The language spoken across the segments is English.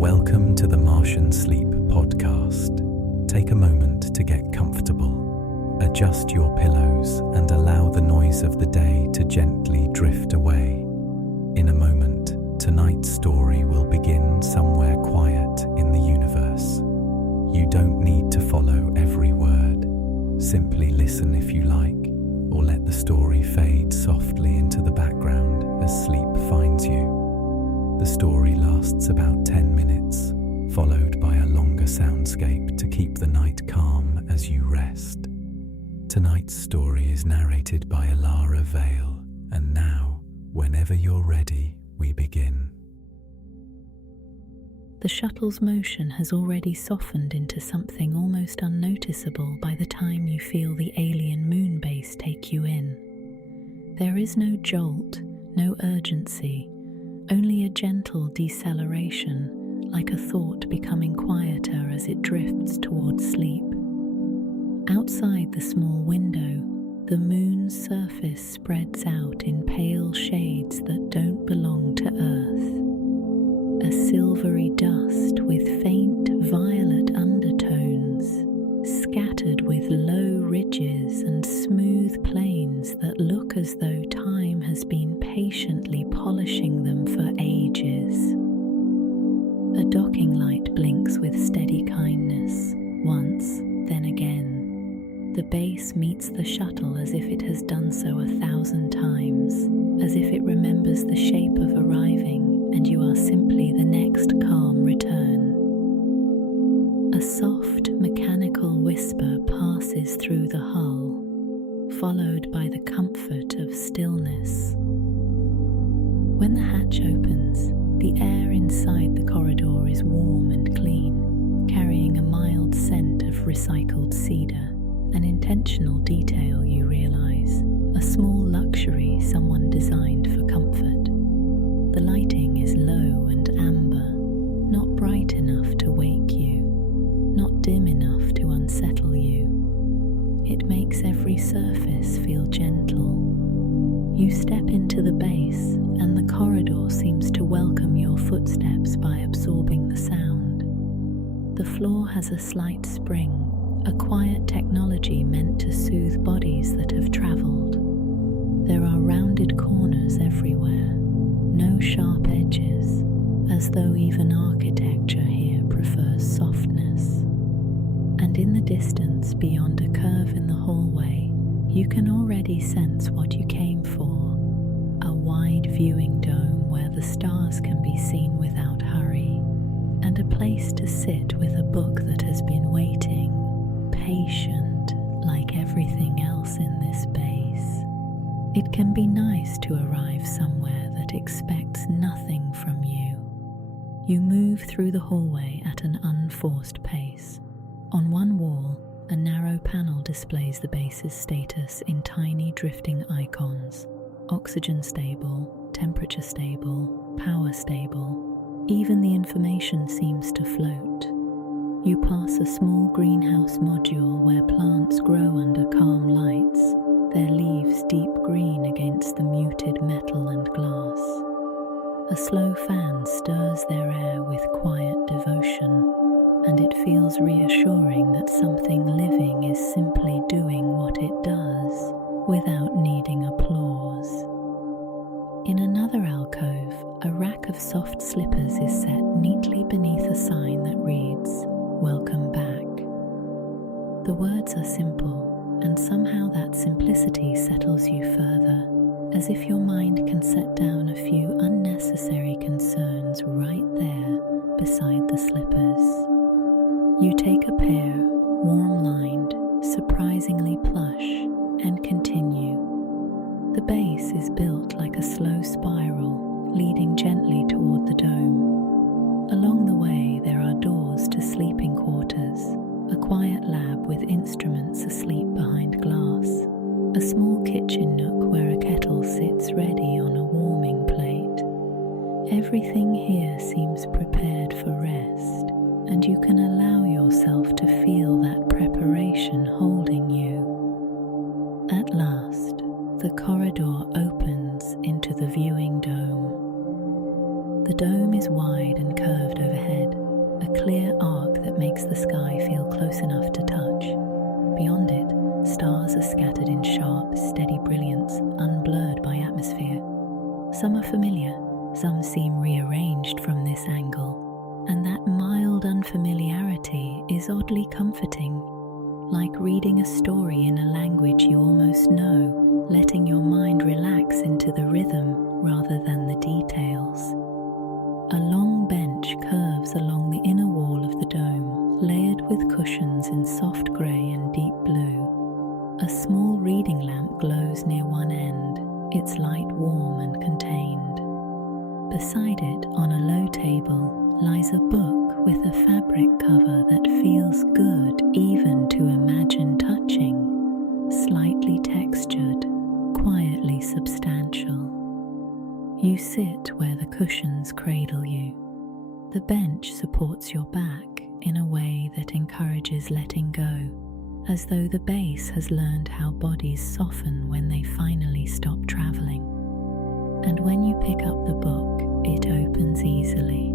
Welcome to the Martian Sleep Podcast. Take a moment to get comfortable, adjust your pillows, and allow the noise of the day to gently drift away. In a moment, tonight's story will begin somewhere quiet in the universe. You don't need to follow every word. Simply listen if you like, or let the story fade softly into the background as sleep finds you. The story lasts about 10 minutes, followed by a longer soundscape to keep the night calm as you rest. Tonight's story is narrated by Elara, Vale, and now, whenever you're ready, we begin. The shuttle's motion has already softened into something almost unnoticeable by the time you feel the alien moon base take you in. There is no jolt, no urgency, only a gentle deceleration, like a thought becoming quieter as it drifts towards sleep. Outside the small window, the moon's surface spreads out in pale shades that don't belong to Earth. A silvery dust with faint violet undertones, scattered with low ridges and smooth plains that look as though time has been patiently polishing them for ages. A docking light blinks with steady kindness, once, then again. The base meets the shuttle as if it has done so 1,000 times, as if it remembers the shape of arriving and you are simply the next calm return. A soft, mechanical whisper passes through the hull, followed by the comfort of stillness. When the hatch opens, the air inside the corridor is warm and clean, carrying a mild scent of recycled cedar, an intentional detail you realize, a small luxury someone designed for comfort. The lighting is low and amber, not bright enough to wake you, not dim enough to unsettle you. It makes every surface feel gentle. You step into the base, and the corridor seems to welcome your footsteps by absorbing the sound. The floor has a slight spring, a quiet technology meant to soothe bodies that have traveled. There are rounded corners everywhere, no sharp edges, as though even architecture here prefers softness. And in the distance, beyond a curve in the hallway, you can already sense what you came for, a wide viewing dome where the stars can be seen without hurry, and a place to sit with a book that has been waiting, patient like everything else in this base. It can be nice to arrive somewhere that expects nothing from you. You move through the hallway at an unforced pace. On one wall, a narrow panel displays the base's status in tiny drifting icons: oxygen stable, temperature stable, power stable. Even the information seems to float. You pass a small greenhouse module where plants grow under calm lights, their leaves deep green against the muted metal and glass. A slow fan stirs their air with quiet devotion, and it feels reassuring that something living is simply doing what it does without needing applause. In another alcove, a rack of soft slippers is set neatly beneath a sign that reads, "Welcome back." The words are simple, and somehow that simplicity settles you further, as if your mind can set down a few unnecessary concerns right there beside the slippers. You take a pair, warm-lined, surprisingly plush, and continue. The base is built like a slow spiral, leading gently toward the dome. Along the way, there are doors to sleeping quarters, a quiet lab with instruments asleep behind glass, a small kitchen nook where a kettle sits ready on a warming plate. Everything here seems prepared for rest, and you can allow yourself to feel that preparation holding you. At last, the corridor opens into the viewing dome. The dome is wide and curved overhead, makes the sky feel close enough to touch. Beyond it, stars are scattered in sharp, steady brilliance, unblurred by atmosphere. Some are familiar, some seem rearranged from this angle, and that mild unfamiliarity is oddly comforting, like reading a story in a language you almost know, letting your mind relax into the rhythm rather than the details. A long bench curves along the inner wall of the dome, layered with cushions in soft grey and deep blue. A small reading lamp glows near one end, its light warm and contained. Beside it, on a low table, lies a book with a fabric cover that feels good even to imagine touching, slightly textured, quietly substantial. You sit where the cushions cradle you. The bench supports your back in a way that encourages letting go, as though the base has learned how bodies soften when they finally stop traveling. And when you pick up the book, it opens easily,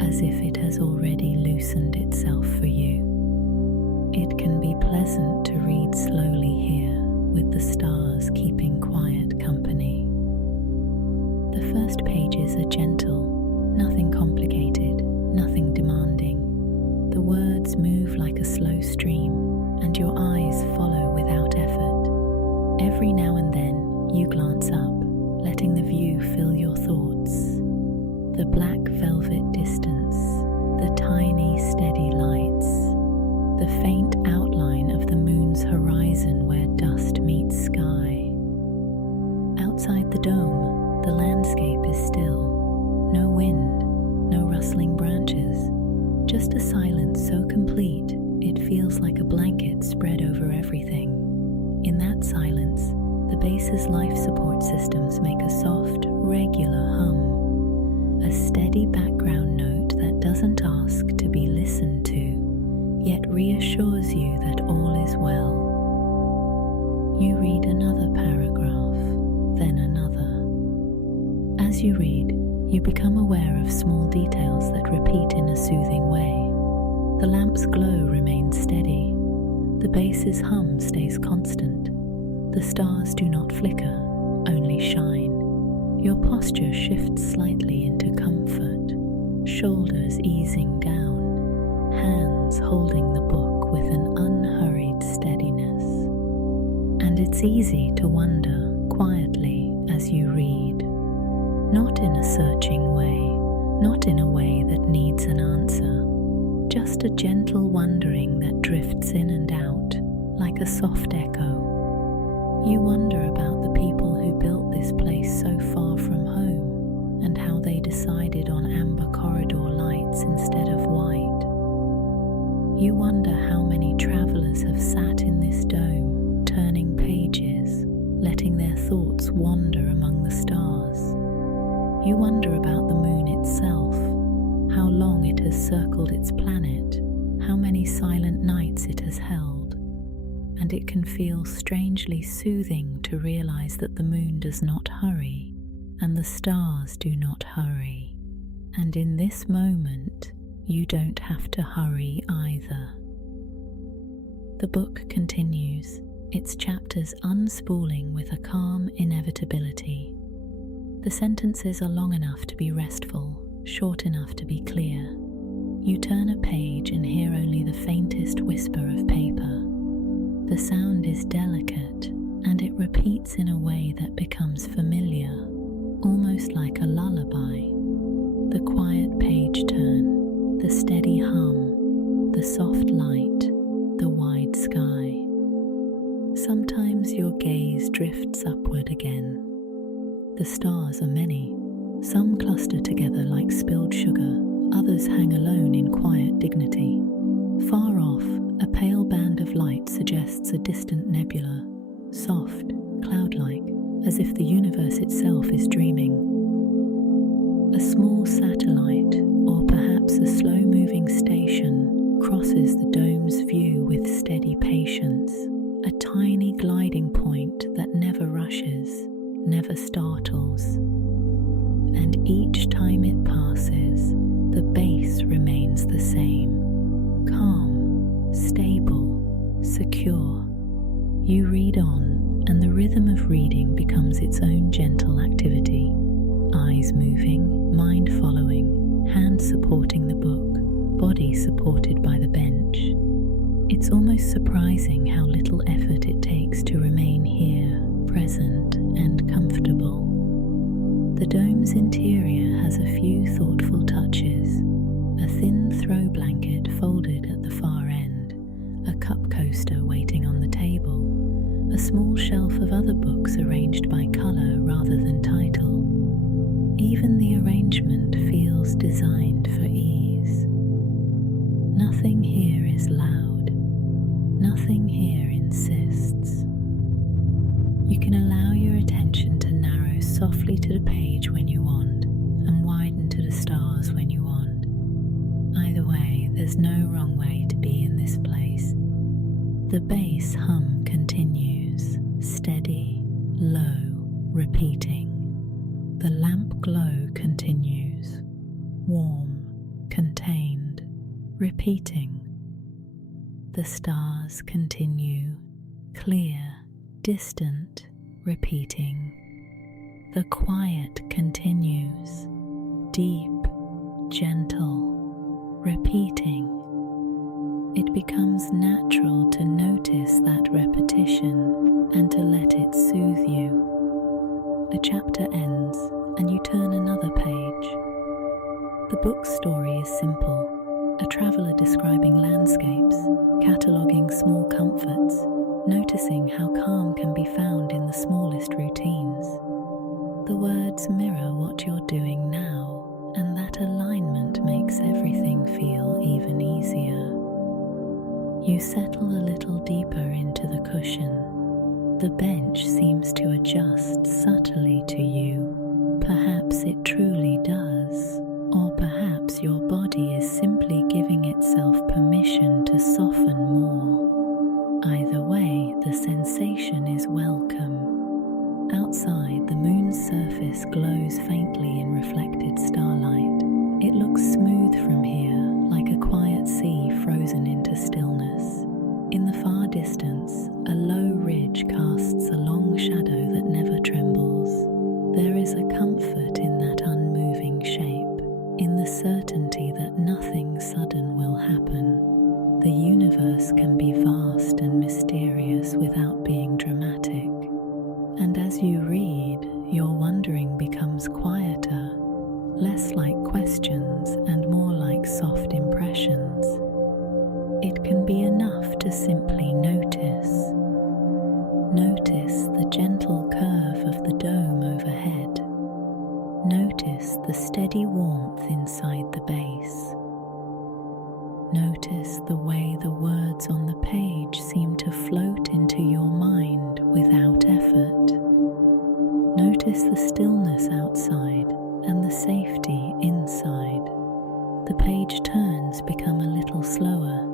as if it has already loosened itself for you. It can be pleasant to read slowly here, with the stars keeping quiet company. The first pages are gentle, nothing complicated, nothing demanding. The words move like a slow stream, and your eyes follow without effort. Every now and then, you glance up, letting the view fill your thoughts. The black velvet distance, the tiny steady lights, the faint outline of the moon's horizon where dust meets sky. Outside the dome, the landscape is still. No wind, no rustling branches, just a silence so complete it feels like a blanket spread over everything. In that silence, the base's life support systems make a soft, regular hum, a steady background note that doesn't ask to be listened to, yet reassures you that all is well. You read another paragraph, then another. As you read, you become aware of small details that repeat in a soothing way. The lamp's glow remains steady. The base's hum stays constant. The stars do not flicker, only shine. Your posture shifts slightly into comfort, shoulders easing down, hands holding the book with an unhurried steadiness. And it's easy to wonder quietly as you read. Not in a searching way, not in a way that needs an answer, just a gentle wondering that drifts in and out like a soft echo. You wonder about the people who built this place so far from home and how they decided on amber corridor lights instead of white. You wonder how many travelers have sat in this dome, turning pages, letting their thoughts wander among the stars. You wonder about the moon itself, how long it has circled its planet, how many silent nights it has held, and it can feel strangely soothing to realize that the moon does not hurry, and the stars do not hurry, and in this moment, you don't have to hurry either. The book continues, its chapters unspooling with a calm inevitability. The sentences are long enough to be restful, short enough to be clear. You turn a page and hear only the faintest whisper of paper. The sound is delicate, and it repeats in a way that becomes familiar, almost like a lullaby. The quiet page turn, the steady hum, the soft light, the wide sky. Sometimes your gaze drifts upward again. The stars are many. Some cluster together like spilled sugar, others hang alone in quiet dignity. Far off, a pale band of light suggests a distant nebula, soft, cloud-like, as if the universe itself is dreaming. A small satellite, or perhaps a slow-moving station, crosses the dome's view with steady patience, a tiny gliding point that never rushes, never startles. And each time it passes, the base remains the same, calm, You read on, and the rhythm of reading becomes its own gentle activity. Eyes moving, mind following, hands supporting the book, body supported by the bench. It's almost surprising how little effort it takes to remain here, present and comfortable. The dome's interior has a few thoughtful touches: a thin throw blanket folded at the far end, a cup coaster waiting on the table, a small shelf of other books arranged by colour rather than title. Even the arrangement feels designed for ease. Nothing here is loud. Nothing here insists. You can allow your attention to narrow softly to the page when you want, and widen to the stars when you want. Either way, there's no wrong way to be in this place. The bass hum continues, steady, low, repeating. The lamp glow continues, warm, contained, repeating. The stars continue, clear, distant, repeating. The quiet continues, deep, gentle, repeating. It becomes natural to notice that repetition and to let it soothe you. A chapter ends and you turn another page. The book's story is simple: a traveller describing landscapes, cataloguing small comforts, noticing how calm can be found in the smallest routines. The words mirror what you're doing now, and that alignment makes everything feel even easier. You settle a little deeper into the cushion. The bench seems to adjust subtly to you. Perhaps it truly does, or perhaps your body is simply giving itself permission to soften more. Either way, the sensation is welcome. Outside, the moon's surface glows faintly in reflected starlight. It looks smooth from here, like a quiet sea frozen into stillness. In the far distance, a low ridge casts a long shadow that never trembles. There is a comfort in that unmoving shape, in the certainty that nothing sudden will happen. The universe can be vast and mysterious without being dramatic. And as you read, your wondering becomes quieter, less like questions and more like soft impressions. It can be enough to simply notice. Notice the gentle curve of the dome overhead. Notice the steady warmth inside the base. Notice the way the words on the page seem to float into your mind without effort. Notice the stillness outside and the safety inside. The page turns become a little slower.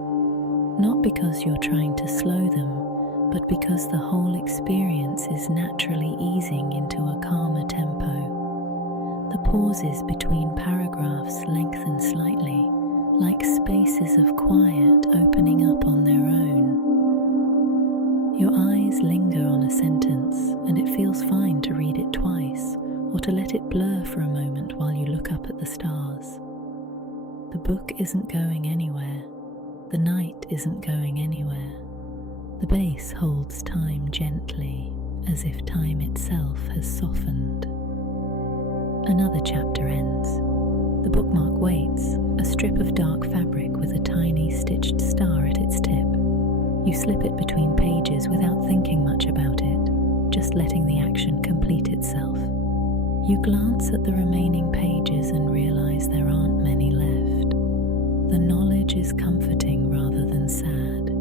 Not because you're trying to slow them, but because the whole experience is naturally easing into a calmer tempo. The pauses between paragraphs lengthen slightly, like spaces of quiet opening up on their own. Your eyes linger on a sentence, and it feels fine to read it twice, or to let it blur for a moment while you look up at the stars. The book isn't going anywhere. The night isn't going anywhere. The base holds time gently, as if time itself has softened. Another chapter ends. The bookmark waits, a strip of dark fabric with a tiny stitched star at its tip. You slip it between pages without thinking much about it, just letting the action complete itself. You glance at the remaining pages and realize there aren't many left. The knowledge is comforting rather than sad.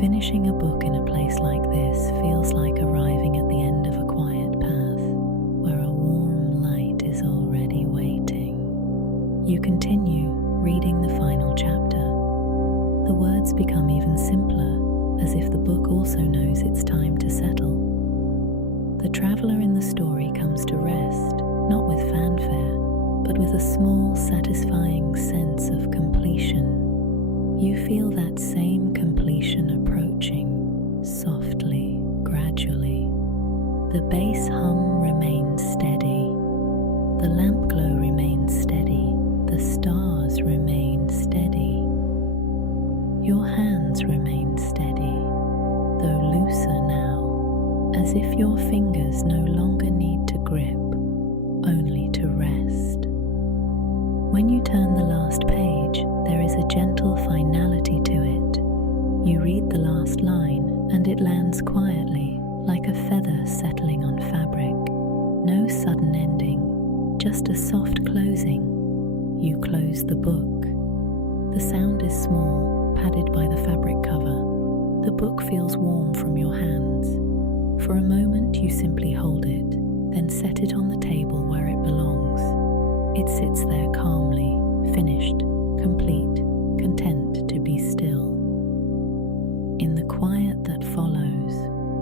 Finishing a book in a place like this feels like arriving at the end of a quiet path, where a warm light is already waiting. You continue, reading the final chapter. The words become even simpler, as if the book also knows it's time to settle. The traveller in the story comes to rest, not with fanfare, but with a small, satisfying sense of completion. You feel that same completion approaching softly. The bass hum remains steady. The lamp glow remains steady. The stars remain steady. Your hands remain steady, though looser now, as if your fingers no longer need to grip, only to rest. When you turn the last page, there is a gentle finality to it. You read the last line, and it lands quietly, like a feather settling on fabric. No sudden ending, just a soft closing. You close the book. The sound is small, padded by the fabric cover. The book feels warm from your hands. For a moment you simply hold it, then set it on the table where it belongs. It sits there calmly, finished, complete, content to be still. In the quiet that follows,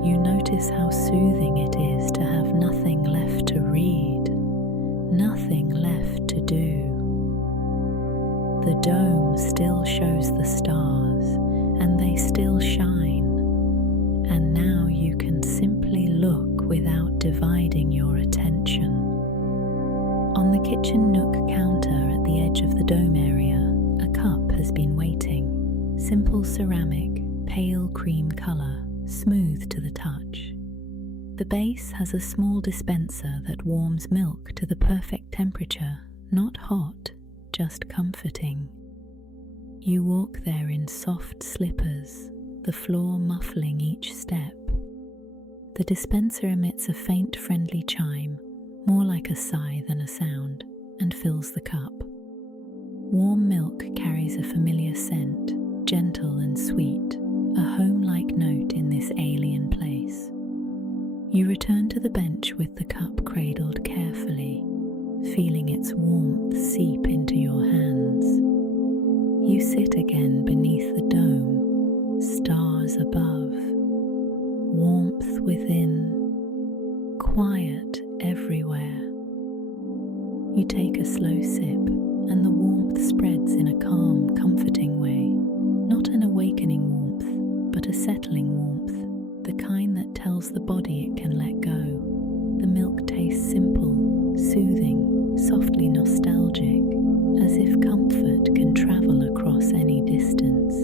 you notice how soothing it is to have nothing left to read, nothing left to do. The dome still shows the stars, and they still shine, and now you can simply look without dividing your attention. On the kitchen nook counter at the edge of the dome area, a cup has been waiting. Simple ceramic, pale cream colour, smooth to the touch. The base has a small dispenser that warms milk to the perfect temperature, not hot, just comforting. You walk there in soft slippers, the floor muffling each step. The dispenser emits a faint, friendly chime, more like a sigh than a sound, and fills the cup. Warm milk carries a familiar scent, gentle and sweet, a home-like note in this alien place. You return to the bench with the cup cradled carefully, feeling its warmth seep into your hands. You sit again beneath the dome, stars above, warmth within, quiet everywhere. You take a slow sip, and the warmth spreads in a calm, comforting way. Not an awakening warmth, but a settling warmth, the kind that tells the body it can let go. The milk tastes simple, soothing, softly nostalgic, as if comfort can travel across any distance.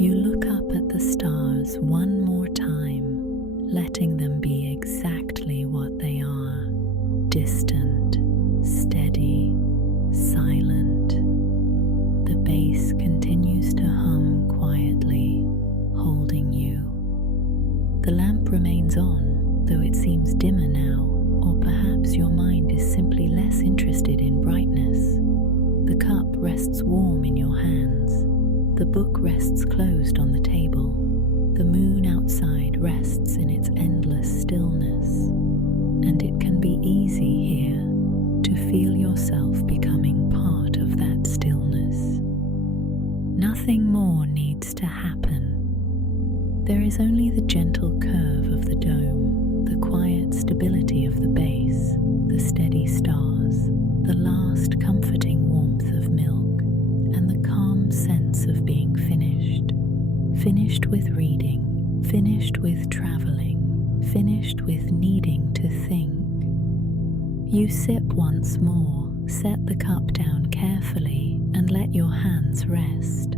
You look up at the stars one more time, letting them be exactly what they are: distant, steady, silent. The bass continues to hum quietly, holding you. The lamp remains on, though it seems dimmer now, or perhaps your mind is simply less interested in brightness. The cup rests warm in your hands. The book rests closed on the table. The moon outside rests in its endless stillness. And it can be easy here to feel yourself becoming part of that stillness. Nothing more needs to happen. There is only the gentle curve of the dome, the quiet stability of the base, the steady stars, the last comforting warmth of milk, and the calm sense of being finished. Finished with reading, finished with traveling, finished with needing to think. You sip once more, set the cup down carefully, and let your hands rest.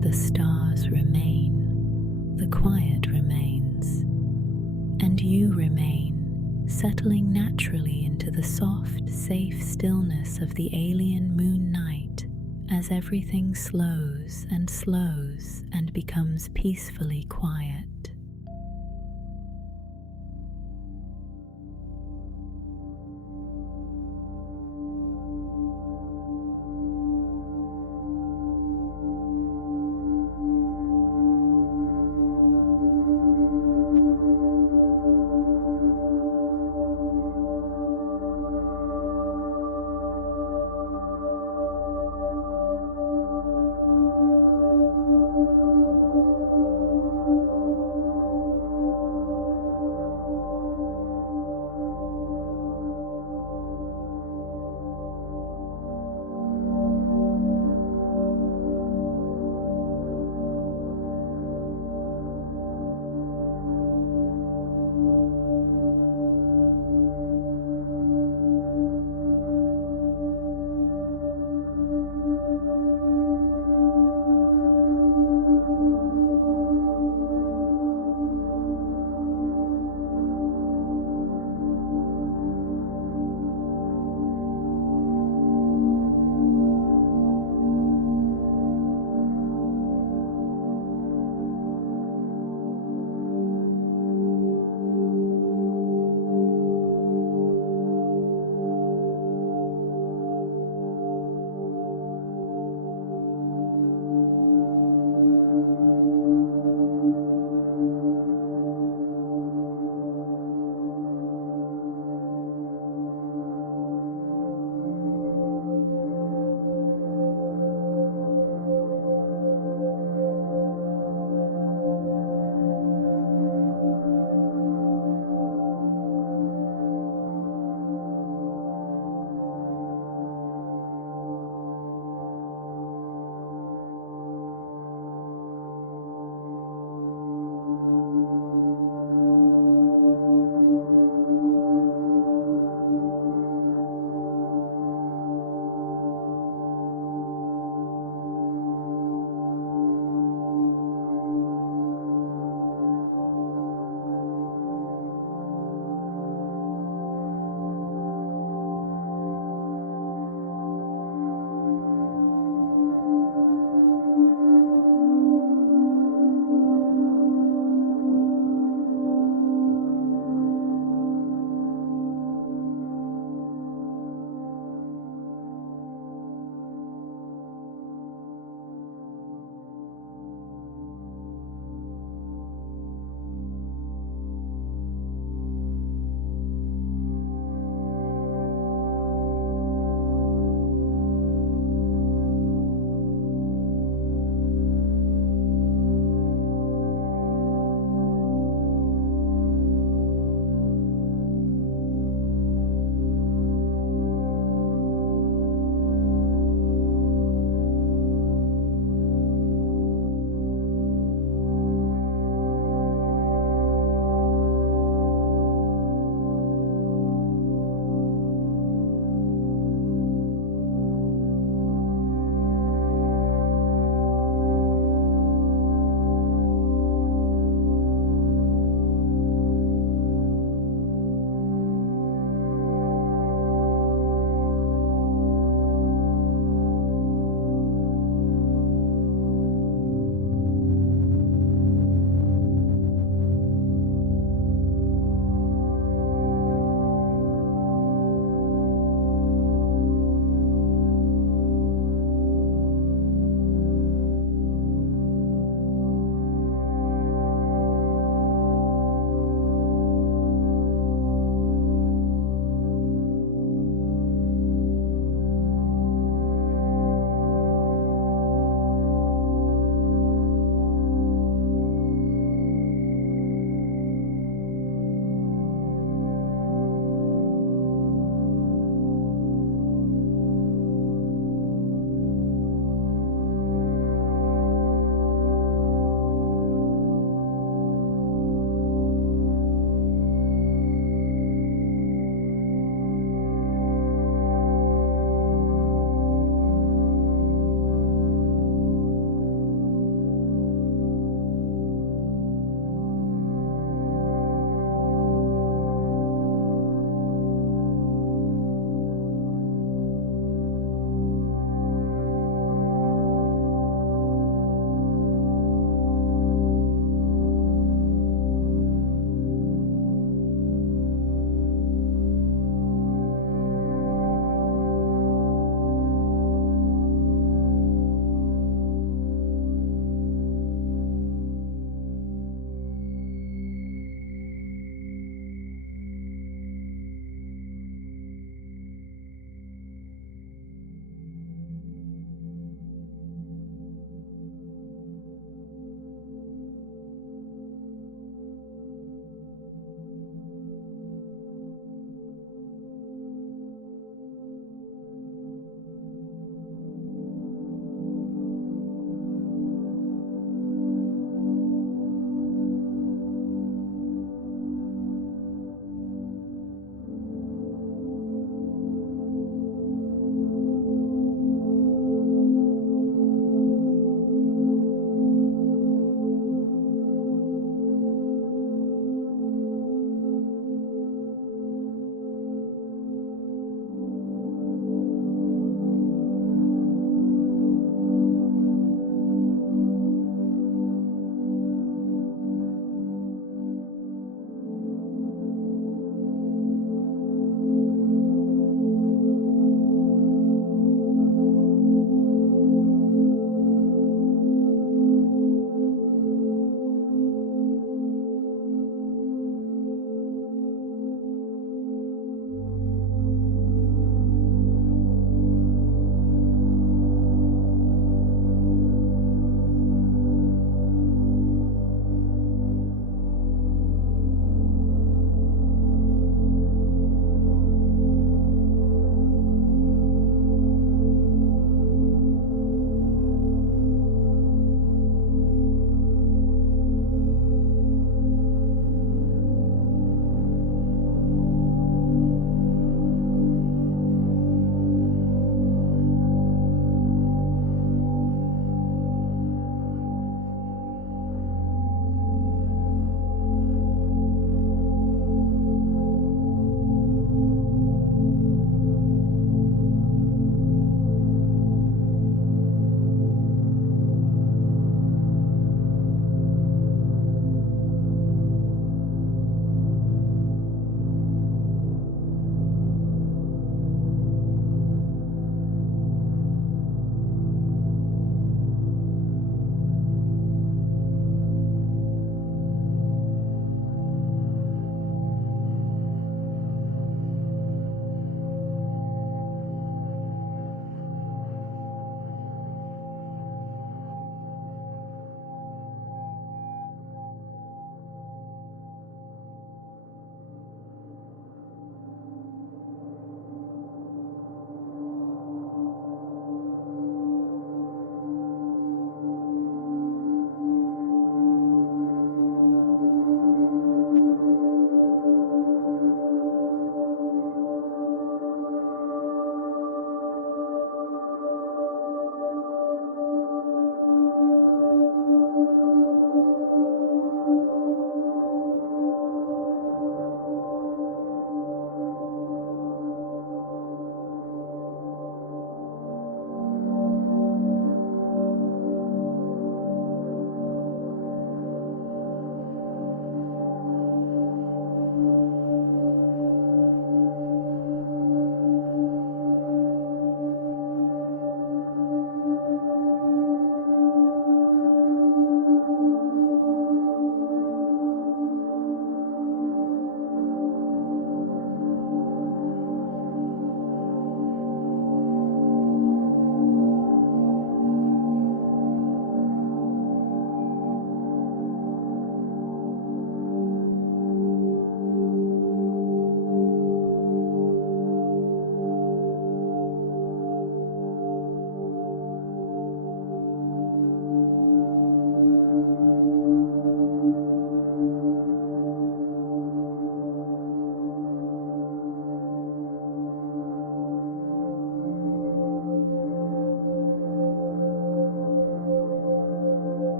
The stars remain, the quiet remains, and you remain, settling naturally into the soft, safe stillness of the alien moon night as everything slows and becomes peacefully quiet.